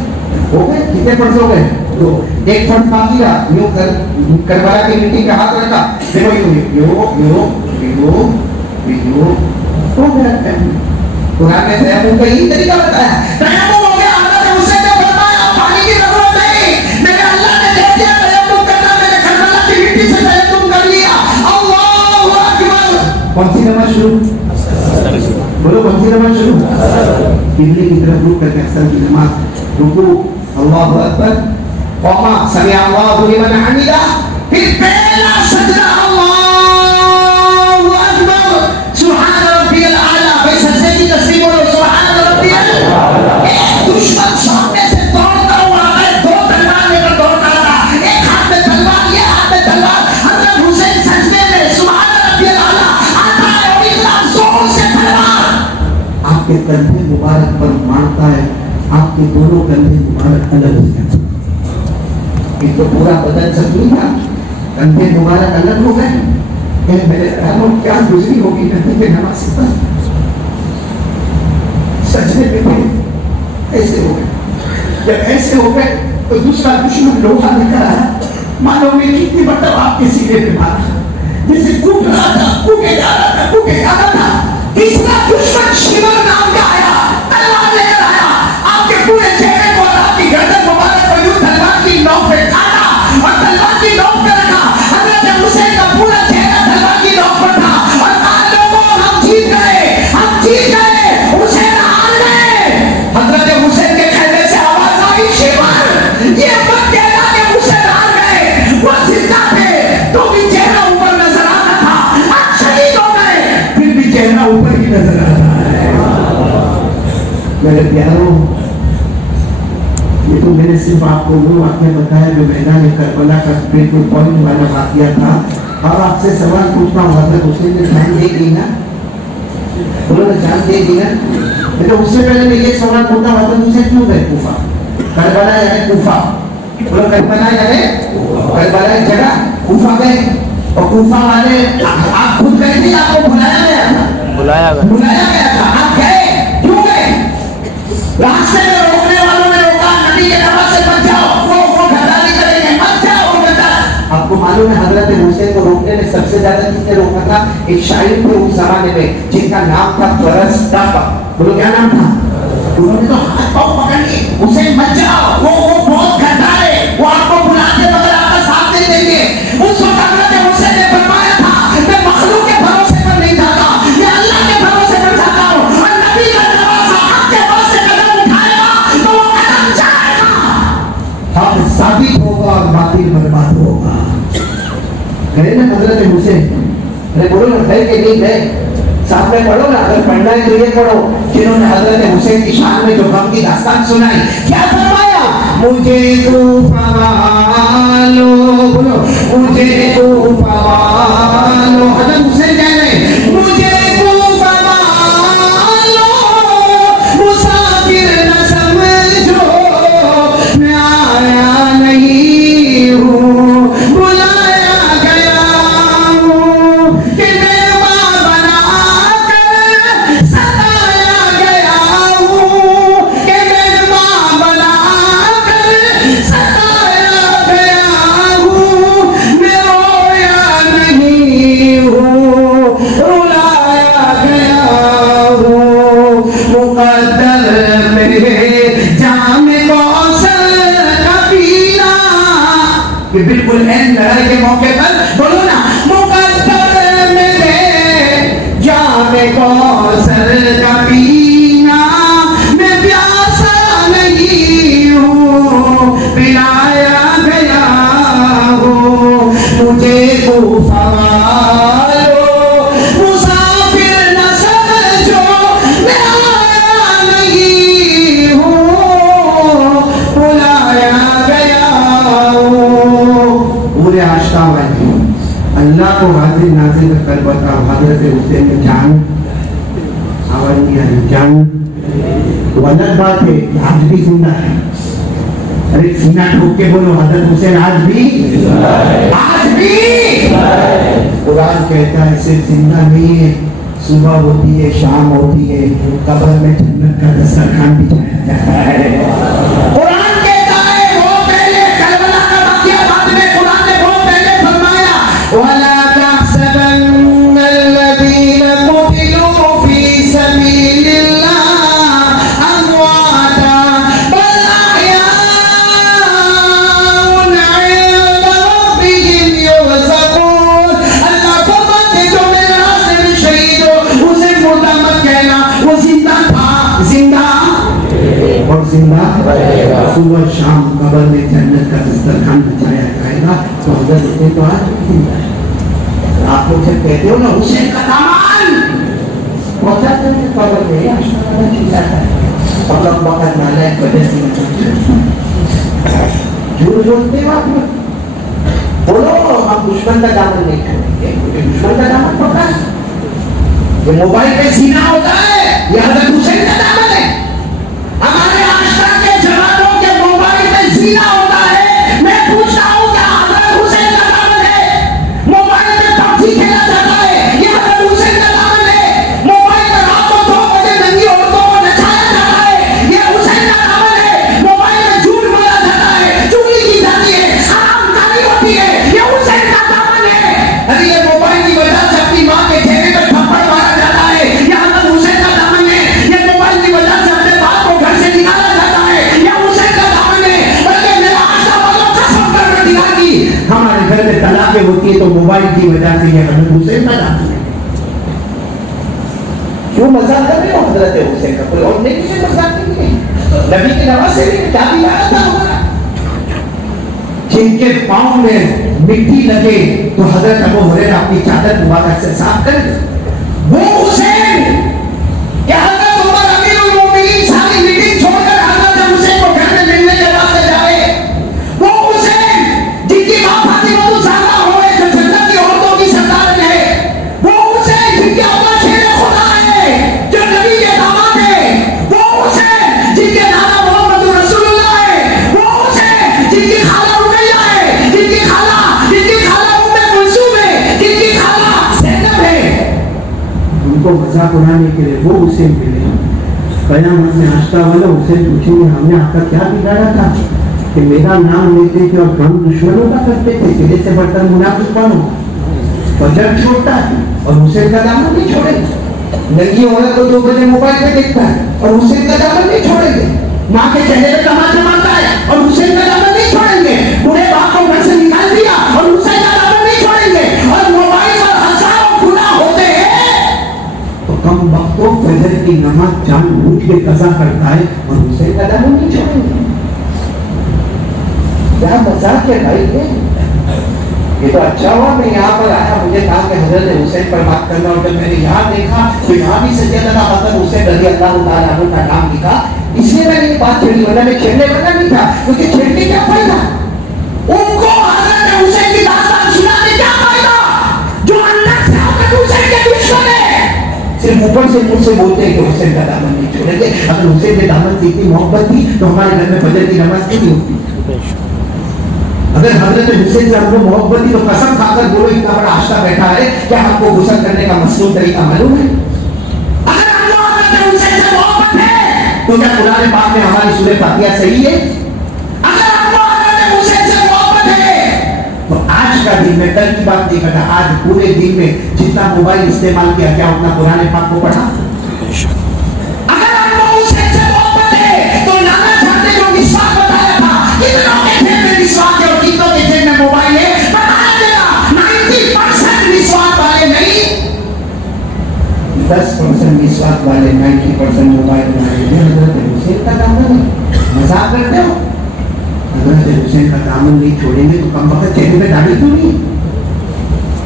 ہو گئے. کتنے فرض ہو گئے؟ 2. ایک فرض باقی رہا. یوں کربلا کی مٹی پہ ہاتھ رکھا، دیکھو یوں ہو گیا. قرآن نے تیمم کا یہی طریقہ بتایا. تیمم ہو گیا. حضرت حسین نے فرمایا پانی کی ضرورت نہیں، میرے اللہ نے دے دیا تیمم کرنا. میں نے کربلا کی مٹی سے تیمم کر لیا. اللہ اکبر. کون سی نماز شروع؟ بولو کون سی نماز شروع؟ قبلے کی طرف رک کر کے اکثر کی نماز. رکوع اللہ اکبر، قوما سمع اللہ لمن حمدہ، پھر پہلا سجدہ اللہ اکبر سبحان ربی الاعلیٰ. بھائی سجدے کی تسبیح بولو سبحان ربی الاعلیٰ. ایک دشمن سامنے سے دوڑتا ہوا آئے، 2 تلوار لے کر دوڑتا رہا، ایک ہاتھ میں تلوار، یہ ہاتھ میں تلوار. حضرت حسین سجدے میں سبحان ربی الاعلیٰ آتا ہے اور اتنا زور سے تلوار آپ کے کندھے مبارک پر مارتا ہے. آپ کے دونوں کندھے مبارک الگ ہو گئے. ایک تو پورا بدن زخمی تھا، کندھے مبارک الگ ہو گئے. میرے کیا گزری ہوگی نبی کے نماز پر. سجدے میں تھے ایسے ہو گئے. جب ایسے ہو گئے تو دوسرا دشمن لوہا لے کر آیا. مانو میں کتنی مرتبہ آپ کے سینے پہ مارا، جیسے کوٹ رہا تھا، کوٹے جا رہا تھا، کوٹے جا رہا تھا. تیسرا دشمن شیور نام کا آیا، تلوار لے کر آیا. آپ کے پورے چہرے کو اور آپ کی گردن مبارک کو یوں تلوار کی نوک پہ کاٹا اور تلوار کی نوک پہ رکھا. حضرت حسین کا پورا چہرہ تلوار کی نوک پر تھا اور کہا لوگوں ہم جیت گئے، ہم جیت گئے، حسین ہار گئے. حضرت حسین کے کہنے سے آواز آئی شیور یہ مت کہنا کہ حسین ہار گئے، وہ زندہ تھے تو بھی چہرہ اوپر نظر آتا تھا. آج شہید ہو گئے پھر بھی چہرہ اوپر ہی نظر آتا ہے. میرے پیاروں، یہ تو میں نے صرف آپ کو وہ واقعہ بتایا جو میدان کربلا کا بالکل پوائنٹ والا واقعہ تھا. اور آپ سے سوال پوچھنا ہوں، حضرت حسین نے جان دے گی نا؟ بولو نا جان دے گی نا؟ لیکن اس سے پہلے میں یہ سوال پوچھتا ہوں، حضرت حسین کیوں گئے کوفہ؟ کربلا یعنی کوفہ. بولو کربلا یعنی کربلا ایک جگہ، کوفہ گئے. اور کوفہ والے آپ خود گئے تھے، آپ کو بلایا گیا تھا؟ بلایا گیا تھا. آپ گئے کیوں گئے؟ راستے میں روکنے والوں نے روکا، نبی کے نماز سے بچ جاؤ، وہ گھر نہیں کریں گے، مت جاؤ. آپ کو معلوم ہے حضرت حسین کو روکنے میں سب سے زیادہ کس نے روکا تھا؟ ایک شاعر تھے اس زمانے میں جن کا نام تھا فرس ڈاپا. بولو کیا نام تھا؟ انہوں نے تو ہاتھ پاؤں پکڑ لیے حسین مت جاؤ، وہ بہت گھٹا ہے، وہ آپ کو بلاتے مگر آپ کا ساتھ نہیں دیں گے. اس وقت حضرت حسین نے فرمایا تھا میں مخلوق کے بھروسے پر نہیں جاتا، میں اللہ کے بھروسے پر جاتا ہوں، اور نبی کا دروازہ حق کے واسطے قدم اٹھائے گا تو وہ قدم جائے گا، حق ثابت ہوگا اور باطل برباد ہوگا. گئے نا حضرت حسین؟ ارے بولو نا گئے کہ نہیں گئے؟ ساتھ میں پڑھو نا، اگر پڑھنا ہے تو یہ پڑھو جنہوں نے حضرت حسین کی شان میں جو غم کی داستان سنائی. کیا فرمایا؟ مجھے تو پوالو، بولو مجھے تو پوالو. حضرت حسین کہہ رہے ہیں مجھے تو پوالو، مسافر نہ سمجھو میں آیا نہیں ہوں، بلایا گیا ہوں کہ مہمان بنا کر ستایا گیا ہوں، کہ مہمان بنا کر ستایا گیا ہوں، میں رویا نہیں ہوں، رلایا گیا ہوں. مقدر میرے جام کوثر کا پینا، یہ بالکل این لڑائی کے موقع پر بولو نا، مقدر میرے جام کوثر کا پینا، میں پیاسا نہیں ہوں، پلایا گیا ہوں. مجھے کوفہ والو مسافر نہ سمجھو میں آیا نہیں ہوں، بلایا گیا ہوں. پورے آشتا والے اللہ کو حاضر ناظر کر بتاؤ. حضرت حسین نے جان آواز دیا ہے، جان وہ الگ بات ہے، آج بھی زندہ ہے. ارے سینہ ٹھوک کے بولو حضرت حسین آج بھی قرآن کہتا ہے صرف زندہ نہیں ہے، صبح ہوتی ہے، شام ہوتی ہے، قبر میں جنت کا دسترخوان بچھایا جاتا ہے. قرآن کہتا ہے وہ پہلے کربلا کا واقعہ بعد میں قرآن نے بہت پہلے فرمایا وَلَا تَحْسَبَنَّ الَّذِينَ قُتِلُوا فِي سَبِيلِ اللَّهِ أَمْوَاتًا بَلْ أَحْيَاءٌ عِندَ رَبِّهِمْ يُرْزَقُونَ. اللہ فرماتے جو میرے راستے میں شہید ہو اسے مردہ مت کہنا، وہ زندہ تھا، زندہ اور زندہ رہے گا. صبح شام قبر میں جنت کا دسترخوان بچھایا جائے گا. تو حضرت حسین تو آج بھی زندہ ہے. آپ لوگ جب کہتے ہو نا حسین کا دامان پہنچاتے ہیں قبر میں آشنا نہیں جاتا ہے، فقط وقت نالائق وجہ سے جھوٹ بولتے ہو آپ لوگ. بولو ہم دشمن کا دامن نہیں کریں گے، مجھے دشمن کا دامن پکڑا ہے. یہ موبائل پہ سینہ ہوتا ہے، یہ حضرت حسین کا دامن ہے. ہمارے آشنا کے جوانوں کے موبائل پہ سینہ ہوتا ہے. میں پوچھتا ہوں کیا حضرت حسین کا دامن ہے؟ موبائل پہ پبجی کھیلا جاتا ہے، یہ حضرت حسین کا دامن ہے. موبائل پہ رات کو 2 بجے ننگی عورتوں کو نچایا جاتا ہے، یہ حسین کا دامن ہے. موبائل میں جھوٹ بولا جاتا ہے، چوری کی جاتی ہے، حرام کاری ہوتی ہے، یہ حسین کا دامن ہے. ارے یہ موبائل کی وجہ سے اپنی ماں کے چہرے پہ تھپڑ مارا جاتا ہے، یہ حضرت حسین کا دامن ہے. یہ موبائل کی وجہ سے اپنے باپ کو گھر سے نکالا جاتا ہے، یہ حسین کا دامن ہے. بلکہ میرا آشا والوں قسم کر کے دلا دی ہمارے گھر میں طلاقیں ہوتی ہے تو موبائل کی وجہ سے یہ حضرت حسین کا دامن ہے. کیوں مذاق کر رہے ہو حضرت حسین کا؟ کوئی اور نہیں کسی مذاق نہیں ہے. نبی کے نواز سے بھی کیا بھی آیا تھا ہمارا. جن کے پاؤں میں مٹی لگے تو حضرت ابو ہریرہ اپنی چادر مبارک سے صاف کر دے. وہ حسین کہ حضرت عمر امیر المومنین ساری میٹنگ چھوڑ کر حضرت حسین کو گھر میں ملنے کے واسطے جائے. وہ حسین جن کی ماں فاطمہ الزہرا ہوئے جو جنت کی عورتوں کی سردار ہے. وہ حسین جن کے ابا شیر خدا ہے جو نبی کے داماد ہے. وہ حسین جن کے نانا محمد رسول اللہ ہے. وہ حسین جن کی خالہ رقیہ ہے، جن کی خالہ ام کلثوم ہے، جن کی خالہ زینب ہے. ان کو مذاق اڑانے کے لیے وہ حسین ملے. قیامت میں آشتا والا حسین پوچھیں گے ہم نے آپ کا کیا بگاڑا تھا؟ کہ میرا نام لیتے تھے اور کام دشمنوں کا کرتے تھے، تیرے سے بڑھ کر منافق کون ہو؟ فجر چھوڑتا ہے اور حسین کا دامن نہیں چھوڑے گا، لڑکی عورت کو 2 بجے موبائل پہ دیکھتا ہے اور حسین کا دامن نہیں چھوڑیں گے، ماں کے چہرے پہ تماچا مارتا ہے اور حسین کا دامن نہیں چھوڑیں گے، بوڑھے باپ کو گھر سے نکال دیا اور حسین کا دامن نہیں چھوڑیں گے، اور موبائل پر ہزاروں گناہ ہوتے ہیں تو کم وقتوں فجر کی نماز جان بوجھ کے قضا کرتا ہے اور حسین کا دامن نہیں چھوڑیں گے۔ کیا مذاق ہے بھائی، یہ تو اچھا ہوا میں یہاں پر آیا، مجھے کہا کہ حضرت حسین پر بات کرنا، اور جب میں نے یہاں دیکھا تو یہاں بھی سیدنا حضرت حسین رضی اللہ تعالیٰ عنہ کا نام لکھا، اس لیے میں نے یہ بات چھیڑی، ورنہ میں چھیڑنے والا نہیں تھا، کیونکہ چھیڑنے کیا فائدہ، ان کو حضرت حسین کی داستان سنانے کیا فائدہ، جو اللہ سے حضرت حسین کے دشمن ہے، صرف اوپر سے منہ سے بولتے ہیں کہ حسین کا دامن نہیں چھوڑیں گے۔ اگر حسین کے دامن سے اتنی محبت تھی تو ہمارے گھر میں فجر کی نماز کیوں نہیں ہوتی؟ اگر حضرت حسین سے ہم کو محبت تھی تو قسم کھا کر بولو اتنا بڑا آشتا بیٹھا ہے کہ ہم کو غسل کرنے کا مصنوع طریقہ معلوم ہے؟ اگر ہم کو حضرت حسین سے محبت ہے تو کیا قرآن پاک میں ہماری سورہ فاتحہ صحیح ہے؟ اگر ہم کو حضرت حسین سے محبت ہے تو آج کا دن میں کل کی بات نہیں کرتا، آج پورے دن میں جتنا موبائل استعمال کیا کیا اتنا قرآن پاک کو پڑھا؟ اگر ہم کو حسین سے محبت ہے تو نانا صاحب نے جو مسواک بتایا تھا، کتنوں کے دل میں مسواک ہے اور کتنوں کے دل میں موبائل ہے، بتایا گیا 90% مسواک والے نہیں، 10% مسواک والے، 90% موبائل والے۔ یہ حضرت حسین کا دامن ہے، مذاق کرتے ہو؟ حضرت حسین کا دامن نہیں چھوڑیں گے تو کم وقت چہرے پہ داڑھی کیوں نہیں ہے؟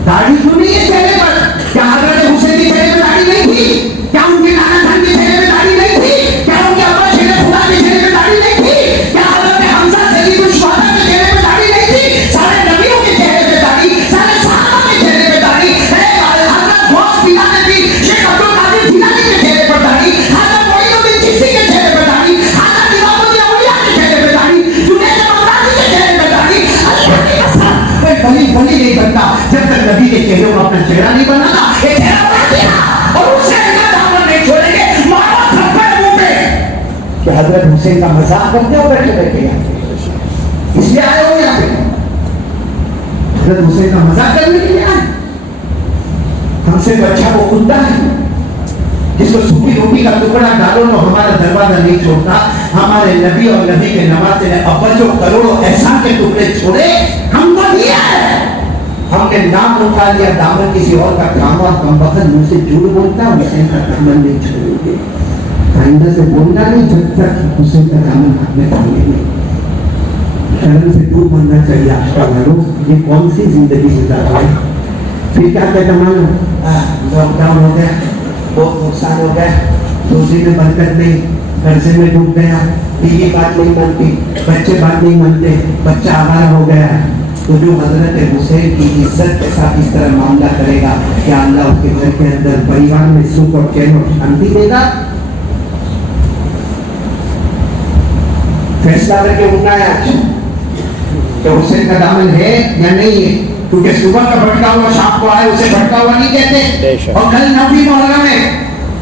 داڑھی کیوں نہیں ہے چہرے پر؟ کیا حضرت حسین کی چہرے پہ داڑھی نہیں تھی؟ کیا ان کے نانا جان کے چہرے پہ داڑھی نہیں تھی؟ کیا ان کے ابا شیر خدا کے چہرے پہ داڑھی نہیں تھی؟ کیا حضرت حمزہ سید الشہداء کے چہرے پہ داڑھی نہیں تھی؟ سارے نبیوں کے چہرے پہ داڑھی، سارے صحابہ کے چہرے پہ داڑھی، حضرت غوث پیر نبی شیخ عبد القادر جیلانی کے چہرے پر داڑھی، حضرت معین الدین چشتی کے چہرے پہ داڑھی، حضرت امام الدین اولیاء کے چہرے پہ داڑھی، جنید بغدادی کے چہرے پہ داڑھی۔ اللہ کی قسم کوئی ولی ولی نہیں بنتا جب تک نبی کے چہرے کو اپنا چہرہ نہیں بنانا۔ یہ چہرہ بنا دیا اور حسین کا دامن نہیں چھوڑیں گے، مارو تھپڑ منہ پہ کہ حضرت حسین کا مذاق کرتے ہو بیٹھے بیٹھے یہاں، اس لیے آئے ہو یہاں پہ، حضرت حسین کا مذاق کرنے کے لیے آئے؟ ہم سے بچہ وہ کتا ہے جس کو سوکھی روٹی کا ٹکڑا ڈالو تو ہمارا دروازہ نہیں چھوڑتا، ہمارے نبی اور نبی کے نواسے نے اول جو کروڑوں احسان کے ٹکڑے چھوڑے ہم کو دیا ہے، ہم نے نام اٹھا لیا، دامن کسی اور کا کام اور کم وقت منہ سے جھوٹ بولتا، حسین کا دامن نہیں چھوڑیں گے۔ آئندہ سے بولنا نہیں جب تک حسین کا دامن ہاتھ میں پھاڑیں گے۔ شرم سے دور بننا چاہیے آشتا والوں، یہ کون سی زندگی گزار ہے؟ پھر کیا کہتا معلوم، لاک ڈاؤن ہو گیا، بہت نقصان ہو گیا، روزی میں برکت نہیں، قرضے میں ڈوب گیا، بیوی بات نہیں مانتی، بچے بات نہیں مانتے، بچہ آوارہ ہو گیا، تو جو حضرت حسین کی عزت کے ساتھ اس طرح معاملہ کرے گا کیا اللہ اس کے گھر کے اندر پریوار میں سکھ اور چین اور شانتی دے گا؟ فیصلہ کر کے اٹھنا ہے آج کہ حسین کا دامن ہے یا نہیں ہے، کیونکہ صبح کا بھٹکا ہوا شام کو آئے اسے بھٹکا ہوا نہیں کہتے، اور کل 9ویں محرم ہے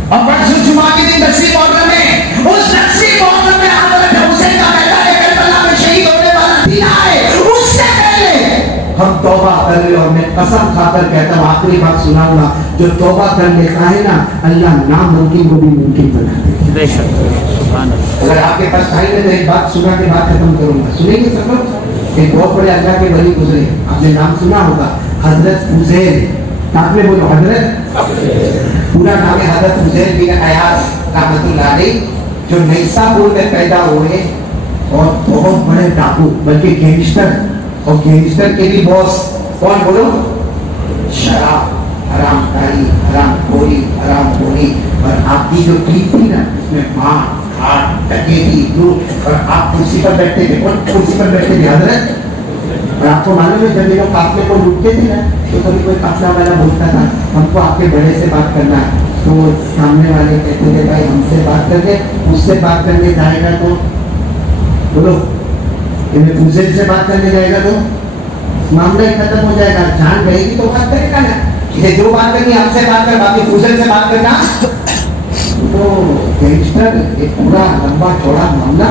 اور پرسوں جمعہ کے دن 10ویں محرم ہے، اس 10ویں محرم میں حضرت حسین کا میدان کربلا میں شہید ہونے والا دن آئے، اس سے پہلے ہم توبہ کر لیں، اور میں قسم کھا کر کہتا ہوں آخری بات سناؤں گا، جو توبہ کر لیتا ہے نا اللہ ناممکن کو بھی ممکن بنا دے گا۔ اگر آپ کے پاس ٹائم ہے تو ایک بات سنا کے بات ختم کروں گا، سنیں گے سب لوگ؟ ایک بہت بڑے اللہ کے ولی گزرے، آپ نے نام سنا ہوگا، حضرت فضیل، آپ نے بولو حضرت، پورا نام ہے حضرت فضیل بن عیاض رحمۃ اللہ علیہ، جو نیسابور میں پیدا ہوئے اور بہت بڑے ڈاکو، بلکہ گینگسٹر، اور گینگسٹر کے بھی باس کون بولو؟ شراب، حرام کاری، حرام خوری، حرام خوری، اور آپ کی جو ٹھیک تھی نا اس میں ماں ڈکیتی، لوٹ، اور آپ کرسی پر بیٹھتے تھے، اور کرسی پر بیٹھتے تھے حضرت، اور آپ کو معلوم ہے جب یہ لوگ قافلے کو لوٹتے تھے نا تو کبھی کوئی قافلہ والا بولتا تھا ہم کو آپ کے بڑے سے بات کرنا ہے، تو وہ سامنے والے کہتے تھے بھائی ہم سے بات کر کے اس سے بات کرنے جائے گا تو بولو فضیل سے بات کرنے جائے گا تو معاملہ ہی ختم ہو جائے گا، جان گئے گی تو بات کرے گا نا، اسے جو بات کرنی ہم سے بات کر، باقی فضیل سے بات کرنا۔ تو گینگسٹر ایک پورا لمبا چوڑا معاملہ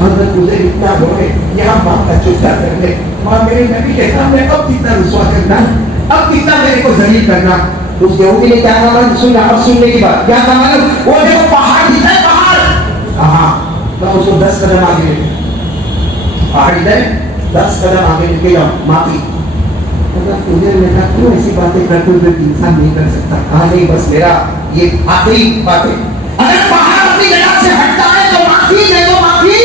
حضرت حسین اتنا روئے یہاں ماں کا چوٹا کر لے. ماں میرے نبی کے سامنے اب کتنا رسوا کرنا, اب کتنا میرے کو ذلیل کرنا. اس یہودی نے کیا کہا سننا, اب سننے کی بات کیا کہا معلوم, وہ دیکھو پہاڑ دکھا ہے, پہاڑ ہاں میں اس کو 10 قدم آگے لے, پہاڑ ادھر 10 قدم آگے لے کے جاؤ معافی. حضرت نے کہا کیوں ایسی باتیں کرتے ہوئے انسان نہیں کر سکتا. کہا نہیں بس میرا یہ آخری بات ہے, اگر پہاڑ اپنی جگہ سے ہٹتا ہے تو معافی دے دو معافی.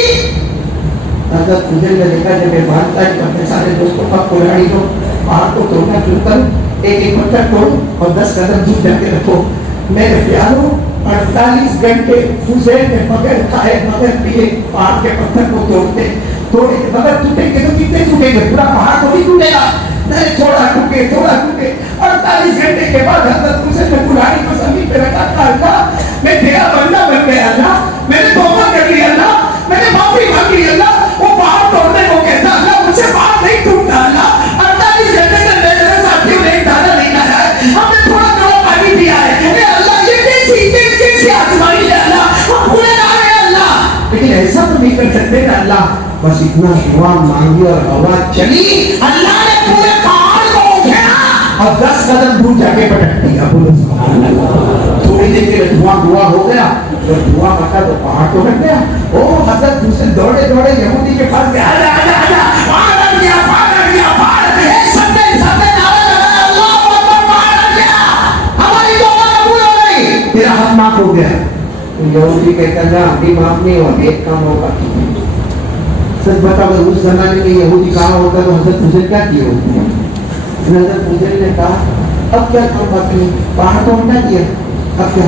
حضرت نے دیکھا جب میں مانتا ہے تو اپنے سارے دوستوں کا کلاڑی دو, پہاڑ کو توڑنا شروع کر, ایک ایک پتھر توڑ اور 10 قدم دور جا کے رکھو. میرے پیاروں 48 گھنٹے حسین نے بغیر کھائے بغیر پیے پہاڑ کے پتھر کو توڑتے توڑے, بغیر ٹوٹیں گے تو کتنے ٹوٹیں گے, پورا پہاڑ تو نہیں ٹوٹے گا, نہیں تھوڑا ٹوٹے تھوڑا ٹوٹے. 48 گھنٹے کے بعد حضرت حسین نے کلاڑی کو زمین پہ رکھا, کہا میں تیرا بندہ بن گیا اللہ, میں نے توبہ کر لی اللہ, میں نے معافی مانگ لی اللہ. وہ پہاڑ توڑنے کو کہتا اللہ مجھ سے پہاڑ نہیں ٹوٹتا اللہ. 48 گھنٹے سے میرے ساتھیوں نے ایک دانا نہیں کھایا ہے, ہم نے تھوڑا تھوڑا پانی پیا ہے. اللہ یہ کیسی آزمائی ہے اللہ, ہم پورے نہ رہے اللہ, لیکن ایسا تو نہیں کر سکتے نا اللہ. بس اتنا دعا مانگی اور ہوا چلی, اللہ نے پورے پہاڑ کو اٹھایا اور 10 قدم دور جا کے پٹک دیا. تھوڑی دیر کے دھواں دھواں ہو گیا, جب دھواں پکا تو پہاڑ تو ہٹ گیا. او حضرت حسین دوڑے دوڑے یہودی کے پاس گیا, آجا آجا آجا, پہاڑ ہٹ گیا, پہاڑ ہٹ گیا, پہاڑ ہٹ گیا. سب نے نعرہ لگایا اللہ اکبر, پہاڑ ہٹ گیا, ہماری توبہ قبول ہو گئی, تیرا حق معاف ہو گیا. یہودی کہتا ہے ابھی معاف نہیں ہوا, ایک کام ہوگا. سچ بتاؤ اس زمانے میں یہودی کہاں ہوتا تو حضرت حسین کیا کیے ہوتے ہیں. حضرت حسین نے کہا اب کیا کام باقی ہے, پہاڑ تو ہٹا دیا, اب کیا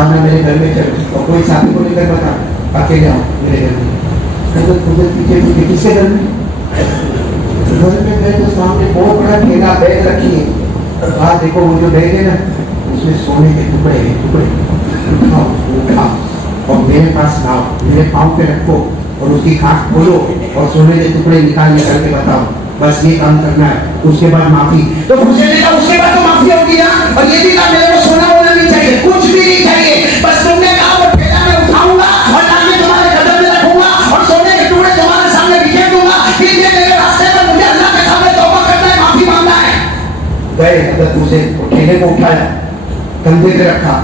آنا میرے گھر میں چلو, اور کوئی ساتھی کو لے کر بتا اکیلے آؤ میرے گھر میں. حضرت حسین پیچھے پیچھے کس کے گھر میں, گھر میں گئے تو سامنے بہت بڑا ٹھیلا بیگ رکھی ہے. کہا دیکھو وہ جو بیگ ہے نا اس میں سونے کے ٹکڑے ہیں, ٹکڑے اٹھاؤ اٹھاؤ اور میرے پاس لاؤ, میرے پاؤں پہ رکھو اور اس کی کھانچ کھولو اور سونے کے ٹکڑے نکال کر کے بتاؤ, بس یہ کام کرنا ہے, اس کے بعد معافی. تو حسین نے کہا اس کے بعد تو معافی ہوگی نا, اور یہ بھی کہا میرے کو سونا ہونا نہیں چاہیے, کچھ بھی نہیں چاہیے, بس تم نے کہا وہ ٹھیلا میں اٹھاؤں گا اور لانے تمہارے قدم میں رکھوں گا اور سونے کے ٹکڑے تمہارے سامنے بکھیر دوں گا, کہ یہ میرے راستے میں مجھے اللہ کے سامنے توبہ کرنا ہے, معافی مانگنا ہے. گئے حضرت حسین ٹھیلے کو اٹھایا, کندھے پہ رکھا,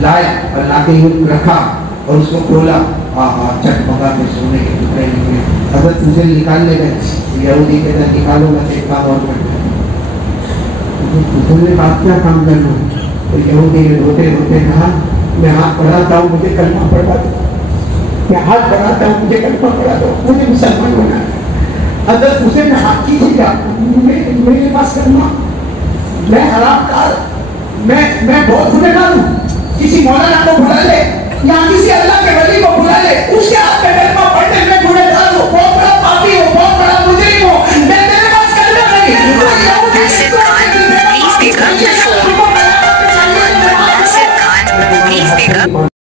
لایا اور لا کے رکھا اور اس کو کھولا, چٹ پکا کے سونے کے ٹکڑے نکلے. حضرت حسین نکالنے گئے, یہودی کے اندر نکالو گا ایک کام اور کرنا ہے. حسین نے کہا کیا کام کرنا ہے, تو یہودی نے روتے روتے کہا میں ہاتھ بڑھاتا ہوں مجھے کلمہ پڑھا دو, میں ہاتھ بڑھاتا ہوں مجھے کلمہ پڑھا دو, مجھے مسلمان ہونا ہے. حضرت حسین نے ہاتھ کیجیے گا, میرے پاس کلمہ, میں حرام کار, میں بہت گنہگار ہوں, کسی مولانا کو بلا لے یا کسی اللہ کے ولی کو بلا لے, اس کے ہاتھ میں کلمہ پڑھ